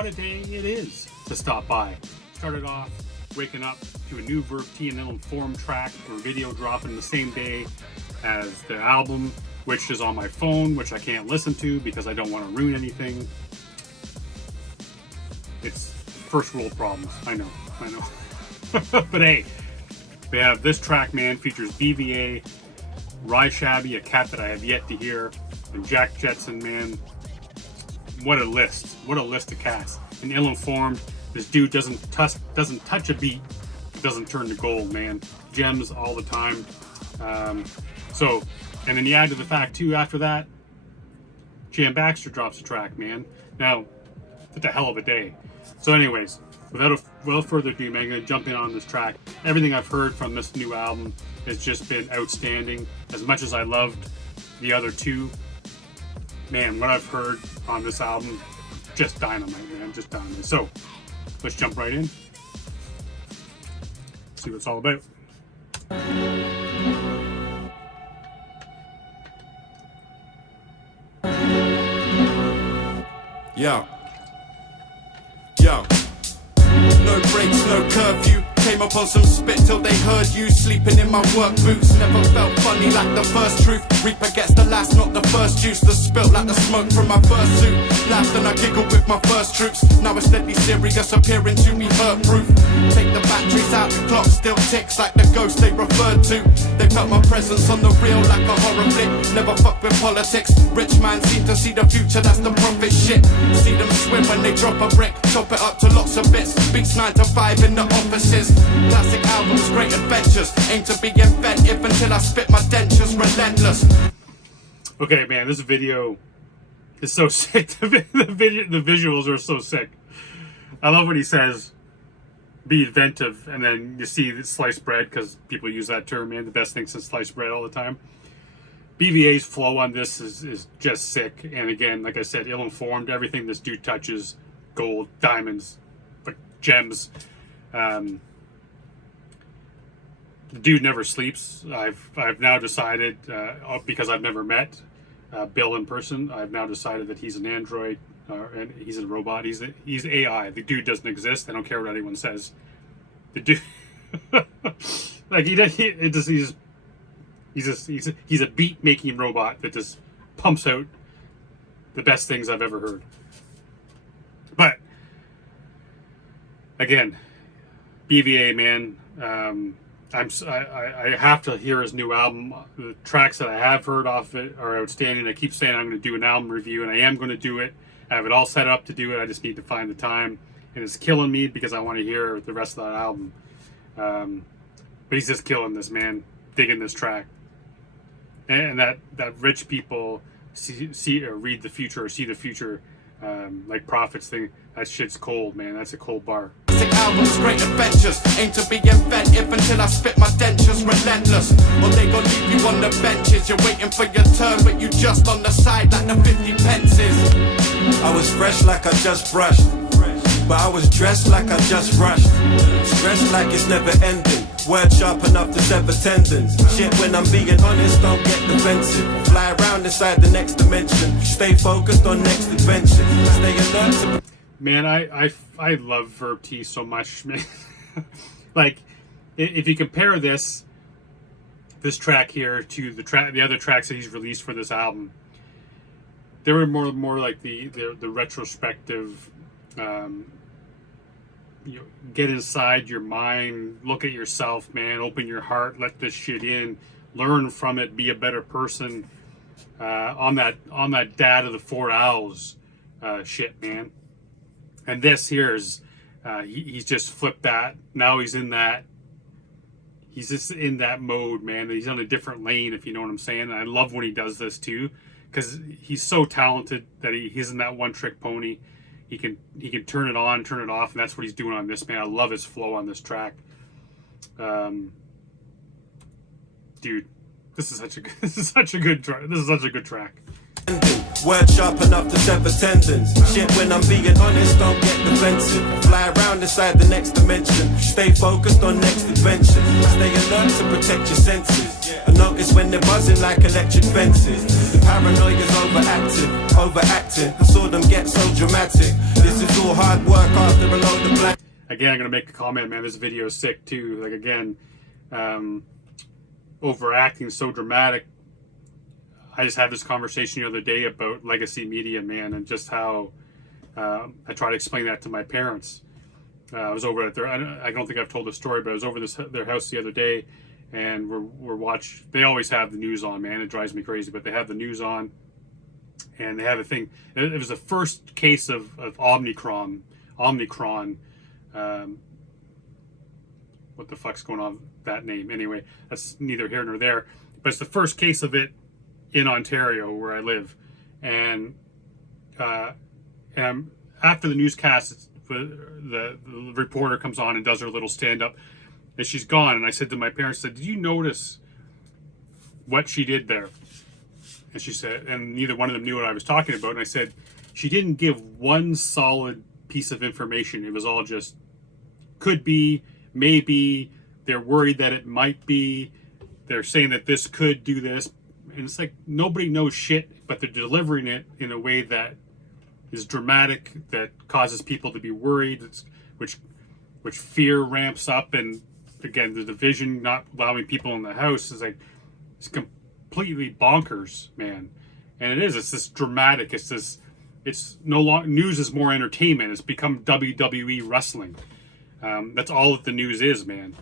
what a day it is to stop by. Started off waking up to a new Verb T Illinformed track or video dropping the same day as the album, which is on my phone, which I can't listen to because I don't want to ruin anything. It's first world problems. I know. But hey, we have this track, man, features BVA, Shabby, a cat that I have yet to hear, and Jetson, man. What a list of cats. And Illinformed, this dude doesn't touch a beat, it doesn't turn to gold, man. Gems all the time. And then you add to the fact too, after that, Jam Baxter drops a track, man. Now, it's a hell of a day. So anyways, without further ado, man, I'm gonna jump in on this track. Everything I've heard from this new album has just been outstanding. As much as I loved the other two, man, what I've heard on this album, just dynamite, man, just dynamite. So, let's jump right in. See what it's all about. Yo. No breaks, no curfew. Came up on some spit till they heard you. Sleeping in my work boots. Never felt funny like the first truth. Reaper gets the last, not the first juice. The spilt like the smoke from my first suit. Laughed and I giggled with my first troops. Now it's deadly serious, appearing to be hurt proof. Take the batteries out, the clock still ticks like the ghost they referred to. They felt my presence on the real like a horror flick. Never fuck with politics. Rich man seem to see the future, that's the profit shit. See them swim when they drop a brick. Chop it up to lots of bits. Beats 9 to 5 in the offices. Classic albums, great adventures. Aim to be inventive until I spit my dentures. Relentless. Okay, man, this video is so sick. The visuals are so sick. I love when he says, be inventive, and then you see the sliced bread, because people use that term, man. The best thing since sliced bread all the time. BVA's flow on this is just sick. And again, like I said, Illinformed, everything this dude touches, gold, diamonds, like gems. The dude never sleeps. I've now decided, because I've never met Bill in person, I've now decided that he's an android, and he's a robot. He's AI. The dude doesn't exist. I don't care what anyone says. The dude, like he's a beat making robot that just pumps out the best things I've ever heard. But again, BVA, man. I have to hear his new album. The tracks that I have heard off it are outstanding. I keep saying I'm going to do an album review, and I am going to do it. I have it all set up to do it. I just need to find the time, and it's killing me because I want to hear the rest of that album. But he's just killing this, man. Digging this track, and that rich people see or read the future or see the future, like prophets thing. That shit's cold, man. That's a cold bar. Albums, great adventures. Aim to be inventive until I spit my dentures. Relentless, or they gon' leave you on the benches. You're waiting for your turn, but you just on the side like the 50 pences. I was fresh like I just brushed, but I was dressed like I just rushed. Stressed like it's never ending. Word sharp enough to sever tendons. Shit, when I'm being honest, don't get defensive. Fly around inside the next dimension. Stay focused on next adventure. Stay alert to... Man, I love Verb T so much, man. Like, if you compare this track here to the other tracks that he's released for this album, they were more like the retrospective. Get inside your mind, look at yourself, man. Open your heart, let this shit in, learn from it, be a better person. On that Dad of the Four Owls shit, man. And this here is, he's just flipped that. Now he's in that. He's just in that mode, man. He's on a different lane, if you know what I'm saying. And I love when he does this too, because he's so talented that he isn't that one-trick pony. He can turn it on, turn it off, and that's what he's doing on this, man. I love his flow on this track. Dude, this is such a good track. Word sharp enough to sever tendons. Shit, when I'm being honest, don't get defensive. Fly around inside the next dimension. Stay focused on next adventure. Stay alert to protect your senses. I notice when they're buzzing like electric fences. The paranoia's overacting. I saw them get so dramatic. This is all hard again, I'm gonna make a comment, man. This video is sick too. Like again, overacting, so dramatic. I just had this conversation the other day about legacy media, man, and just how I try to explain that to my parents. I was over at their, I don't think I've told the story, but I was over their house the other day, and we're watching. They always have the news on, man. It drives me crazy, but they have the news on, and they have a thing. It was the first case of Omicron. What the fuck's going on with that name? Anyway, that's neither here nor there. But it's the first case of it in Ontario, where I live, and after the newscast, the reporter comes on and does her little stand-up, and she's gone. And I said to my parents, "Did you notice what she did there?" And she said, and neither one of them knew what I was talking about. And I said, she didn't give one solid piece of information. It was all just could be, maybe, they're worried that it might be, they're saying that this could do this. And it's like nobody knows shit, but they're delivering it in a way that is dramatic, that causes people to be worried, which fear ramps up. And again, the division, not allowing people in the house, is like, it's completely bonkers, man. And it's this dramatic, it's no longer, news is more entertainment. It's become WWE wrestling. That's all that the news is, man.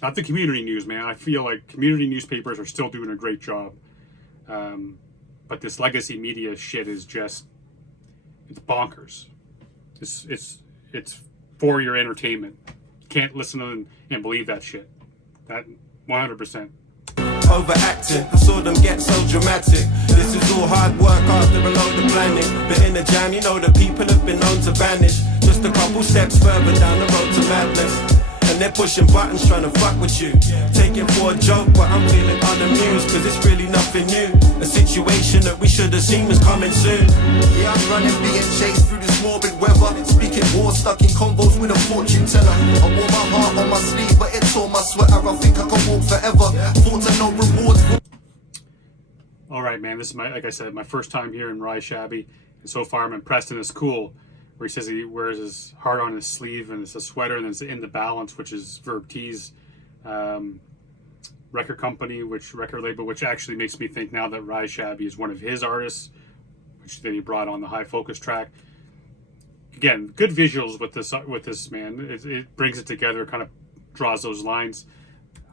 Not the community news, man. I feel like community newspapers are still doing a great job. But this legacy media shit is just, it's bonkers. It's for your entertainment. Can't listen to and believe that shit. That 100%. Overacting, I saw them get so dramatic. This is all hard work after a load of planning. But in the jam, you know the people have been known to vanish. Just a couple steps further down the road to madness. And they're pushing buttons trying to fuck with you. Take it for a joke, but I'm feeling unamused, cause it's really nothing new. A situation that we should have seen was coming soon. Yeah, I'm running, being chased through this morbid weather. Speaking war, stuck in combos with a fortune teller. I wore my heart on my sleeve, but it tore my sweater. I think I can walk forever. Thought to no rewards. Alright, man, this is like I said, my first time here in Rye Shabby. And so far I'm impressed, and it's cool. Where he says he wears his heart on his sleeve, and it's a sweater, and it's In the Balance, which is Verb T's record company, record label, which actually makes me think now that Rye Shabby is one of his artists, which then he brought on the High Focus track. Again, good visuals with this man. It brings it together, kind of draws those lines.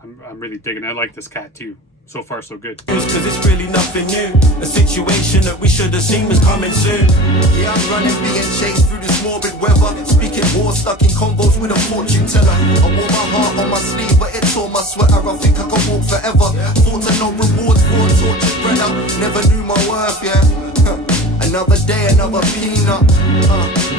I'm really digging it. I like this cat too. So far, so good. Cause it's really nothing new. A situation that we should have seen was coming soon. Yeah, I'm running, being chased through this morbid weather. Speaking war, stuck in combos with a fortune teller. I wore my heart on my sleeve, but it tore my sweater. I think I can walk forever. Thought to no rewards for a tortured brother. Never knew my worth, yeah. Another day, another peanut.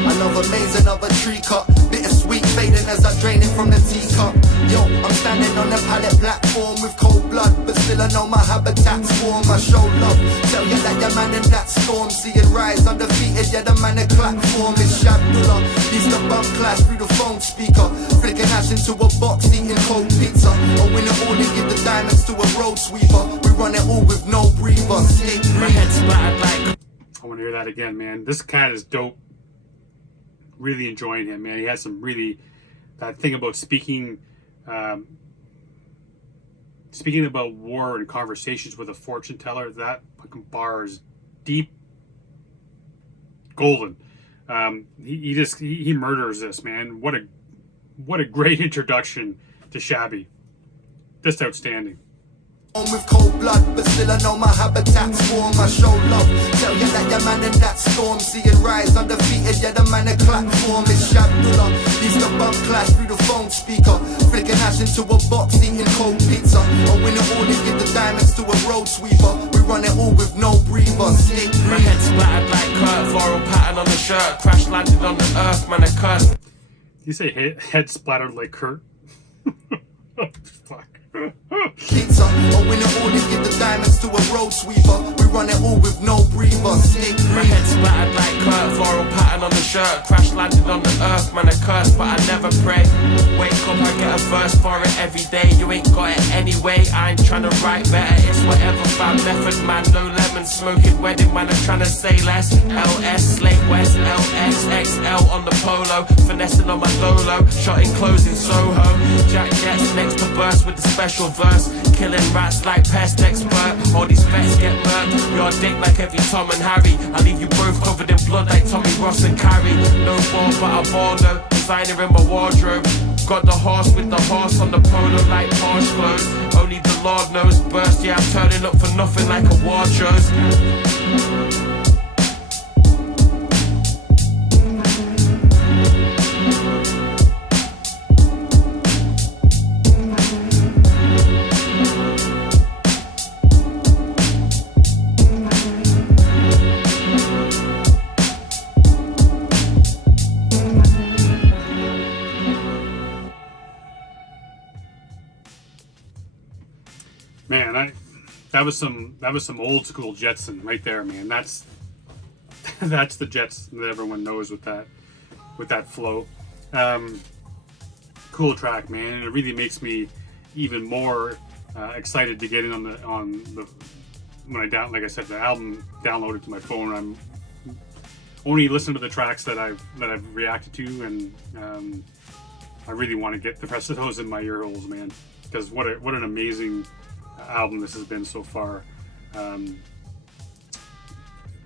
Another maze, another tree cut. Bittersweet fading as I drain it from the teacup. Yo, I'm standing on the pallet platform with cold blood, but still I know my habitat's warm. I show love, tell you that your man in that storm. See it rise undefeated, yeah, the man in platform is Shabdullah. Used to bump class through the phone speaker, flicking ash into a box, eating cold pizza. I win it all and give the diamonds to a road sweeper. We run it all with no breather. Stay My head splattered like. I want to hear that again, man. This cat is dope. Really enjoying him, man. He has some really, that thing about speaking about war and conversations with a fortune teller. That fucking bar is deep, golden. He murders this, man. What a great introduction to Shabby. Just outstanding. with cold blood, but still I know my habitat's warm. I show love, tell you that your man in that storm. See it rise undefeated, yeah, the man in platform is Shabdullah. Used to bump clash through the phone speaker, flicking ash into a box, eating cold pizza. I win it all and give the diamonds to a road sweeper. We run it all with no breather. Stay My head splattered like Kurt, floral pattern on the shirt, crash landed on the earth, man, a curse. You say head splattered like Kurt? Fuck. pizza. I win it all and give the diamonds diamonds to a road sweeper. We run it all with no breather. Snake My breathe. head splattered like Kurt, floral pattern on the shirt. Crash landed on the earth, man, a curse, but I never pray. Wake up, I get a verse for it every day. You ain't got it anyway, I ain't tryna write better. It's whatever, fam, method, man, no lemon. Smoking wedding, man, I'm tryna say less. LS, Slate West, LX, XL on the polo. Finessing on my Dolo, shot in closing Soho. Jack Jets next to burst with the special verse. Killing rats like pest expert. All these vets get murked. Your dick like every Tom and Harry. I leave you both covered in blood like Tommy Ross and Carrie. No ball but a border, designer in my wardrobe. Got the horse with the horse on the polo like Porsche clothes. Only the Lord knows burst, yeah, I'm turning up for nothing like award shows. Man, that was some old school Jetson right there, man. That's the Jetson that everyone knows with that flow. Cool track, man. And it really makes me even more excited to get in on the when like I said, the album downloaded to my phone. I'm only listening to the tracks that I've reacted to, and I really want to get the rest of those in my ear holes, man. Because what an amazing album this has been so far.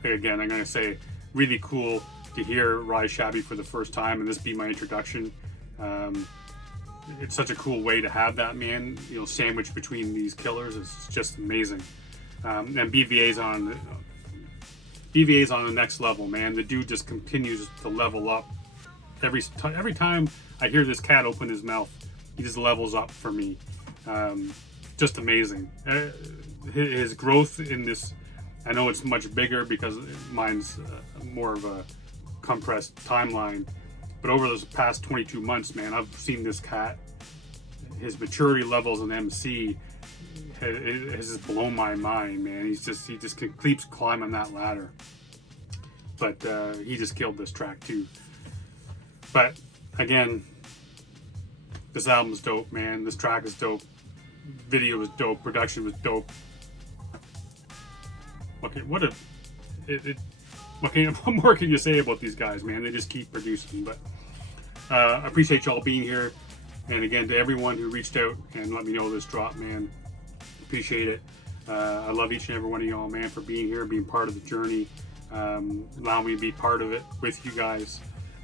Again, I'm gonna say really cool to hear Rise Shabby for the first time and this be my introduction. It's such a cool way to have that, man, sandwiched between these killers. It's just amazing. And BVA's on the next level, man. The dude just continues to level up. Every time I hear this cat open his mouth, he just levels up for me. Just amazing. His growth in this, I know it's much bigger because mine's more of a compressed timeline, but over those past 22 months, man, I've seen this cat, his maturity levels in MC has just blown my mind, man. He just keeps climbing that ladder. But he just killed this track too. But again, this album's dope, man. This track is dope. Video was dope. Production was dope. Okay, what more can you say about these guys, man? They just keep producing. But I appreciate y'all being here. And again, to everyone who reached out and let me know this drop, man, appreciate it. I love each and every one of y'all, man, for being here, being part of the journey, allowing me to be part of it with you guys.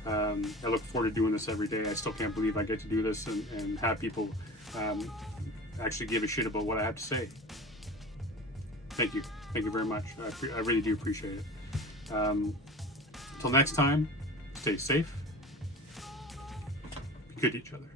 I look forward to doing this every day. I still can't believe I get to do this and have people actually give a shit about what I have to say. Thank you. Thank you very much. I really do appreciate it. Until next time, stay safe. Be good to each other.